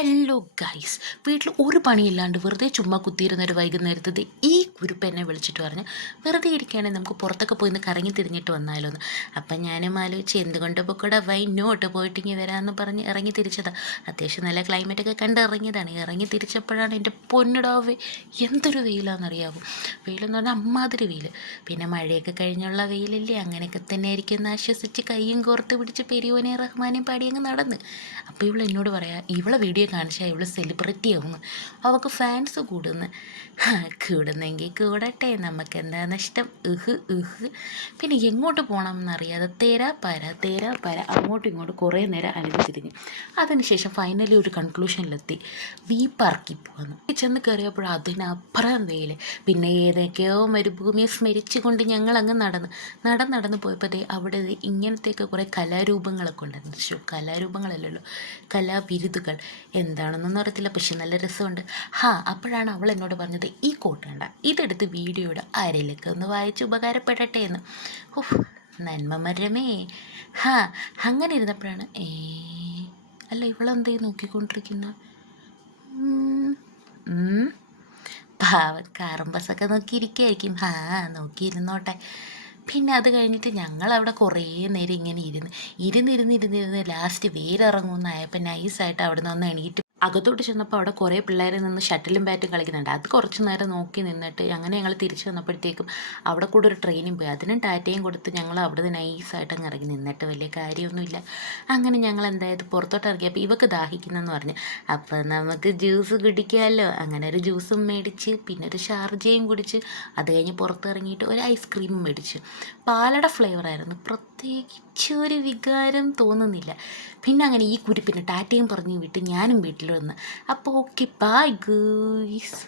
Hello guys, വീട്ടിൽ ഒരു പണിയില്ലാണ്ട് വെറുതെ ചുമ്മാ കുത്തിയിരുന്നൊരു വൈകുന്നേരത്തെ ഈ കുരുപ്പ് എന്നെ വിളിച്ചിട്ട് പറഞ്ഞ് വെറുതെ ഇരിക്കുകയാണെങ്കിൽ നമുക്ക് പുറത്തൊക്കെ പോയി ഒന്ന് കറങ്ങി തിരിഞ്ഞിട്ട് വന്നാലോ എന്ന്. അപ്പം ഞാനും ആലോചിച്ച് എന്തുകൊണ്ട് പൊക്കോടെ വൈ നോട്ട് പോയിട്ടിങ്ങി വരാമെന്ന് പറഞ്ഞ് ഇറങ്ങി തിരിച്ചതാണ്. അത്യാവശ്യം നല്ല ക്ലൈമറ്റൊക്കെ കണ്ട് ഇറങ്ങിയതാണ്. ഇറങ്ങി തിരിച്ചപ്പോഴാണ് എൻ്റെ പൊന്നിടാവേ എന്തൊരു വെയിലാണെന്നറിയാവും. വെയിലെന്ന് പറഞ്ഞാൽ അമ്മാതിരി വെയിൽ. പിന്നെ മഴയൊക്കെ കഴിഞ്ഞുള്ള വെയിലല്ലേ, അങ്ങനെയൊക്കെ തന്നെ ആയിരിക്കും എന്ന് ആശ്വസിച്ച് കയ്യും കോർത്ത് പിടിച്ച് പെരിയോനെ റഹ്മാനെയും പാടി അങ്ങ് നടന്ന്. അപ്പോൾ ഇവൾ എന്നോട് പറയാം, ഇവളെ വീഡിയോ കാണിച്ചാൽ ഇവൾ സെലിബ്രിറ്റി ആവുന്നു, അവൾക്ക് ഫാൻസ് കൂടുന്നു. കൂടുന്നെങ്കിൽ കൂടട്ടെ, നമുക്ക് എന്താ നഷ്ടം. പിന്നെ എങ്ങോട്ട് പോകണം എന്നറിയാതെ തേരാ പാര അങ്ങോട്ടും ഇങ്ങോട്ടും കുറേ നേരം അനുഭവിച്ചിരുന്നു. അതിനുശേഷം ഫൈനലി ഒരു കൺക്ലൂഷനിലെത്തി, വി പാർക്കിൽ പോകുന്നു. ചെന്ന് കയറിയപ്പോൾ അതിനപ്പുറം വെയിൽ. പിന്നെ ഏതൊക്കെയോ മരുഭൂമിയെ സ്മരിച്ചുകൊണ്ട് ഞങ്ങൾ അങ്ങ് നടന്ന് പോയപ്പോൾ അവിടെ ഇങ്ങനത്തെയൊക്കെ കുറേ കലാരൂപങ്ങളൊക്കെ ഉണ്ടായിരുന്നു. കലാരൂപങ്ങളല്ലല്ലോ, കലാവിരുതുകൾ എന്താണെന്നൊന്നും അറിയത്തില്ല, പക്ഷെ നല്ല രസമുണ്ട്. അപ്പോഴാണ് അവൾ എന്നോട് പറഞ്ഞത്, ഈ കോട്ട് കണ്ട, ഇതെടുത്ത് വീഡിയോയുടെ ആരെയിലൊക്കെ ഒന്ന് വായിച്ച് ഉപകാരപ്പെടട്ടെ എന്ന്. നന്മ മരമേ. അങ്ങനെ ഇരുന്നപ്പോഴാണ് അല്ല ഇവളെന്തേ നോക്കിക്കൊണ്ടിരിക്കുന്ന. പാവം കാറും ബസ്സൊക്കെ നോക്കിയിരിക്കുകയായിരിക്കും. നോക്കിയിരുന്നോട്ടെ. പിന്നെ അത് കഴിഞ്ഞിട്ട് ഞങ്ങളവിടെ കുറേ നേരം ഇങ്ങനെ ഇരുന്നിരുന്ന് ലാസ്റ്റ് വേരിറങ്ങുമെന്നായപ്പോൾ നൈസായിട്ട് അവിടെ നിന്ന് എണീറ്റ് അകത്തോട്ട് ചെന്നപ്പോൾ അവിടെ കുറേ പിള്ളേർ നിന്ന് ഷട്ടിലും ബാറ്റും കളിക്കുന്നുണ്ട്. അത് കുറച്ച് നേരം നോക്കി നിന്നിട്ട് അങ്ങനെ ഞങ്ങൾ തിരിച്ച് വന്നപ്പോഴത്തേക്കും അവിടെ കൂടെ ഒരു ട്രെയിനും പോയി. അതിനും ടാറ്റയും കൊടുത്ത് ഞങ്ങൾ അവിടെ നിന്ന് നൈസായിട്ട് അങ്ങ് ഇറങ്ങി നിന്നിട്ട് വലിയ കാര്യമൊന്നുമില്ല. അങ്ങനെ ഞങ്ങൾ എന്തായത് പുറത്തോട്ട് ഇറങ്ങിയപ്പോൾ ഇവക്ക് ദാഹിക്കുന്നെന്ന് പറഞ്ഞ്, അപ്പം നമുക്ക് ജ്യൂസ് കുടിക്കാമല്ലോ. അങ്ങനെ ഒരു ജ്യൂസും മേടിച്ച് പിന്നെ ഒരു ഷാർജയും കുടിച്ച് അത് കഴിഞ്ഞ് പുറത്തിറങ്ങിയിട്ട് ഒരു ഐസ്ക്രീമും മേടിച്ചു. പാലട ഫ്ലേവറായിരുന്നു, പ്രത്യേകിച്ച് ഒരു വികാരം തോന്നുന്നില്ല. പിന്നെ അങ്ങനെ ഈ കുരിപ്പിന് ടാറ്റയും പറഞ്ഞ് വിട്ട് ഞാനും വീട്ടിൽ വന്ന്. അപ്പോൾ ഓക്കെ, ബൈ ഗേയ്സ്.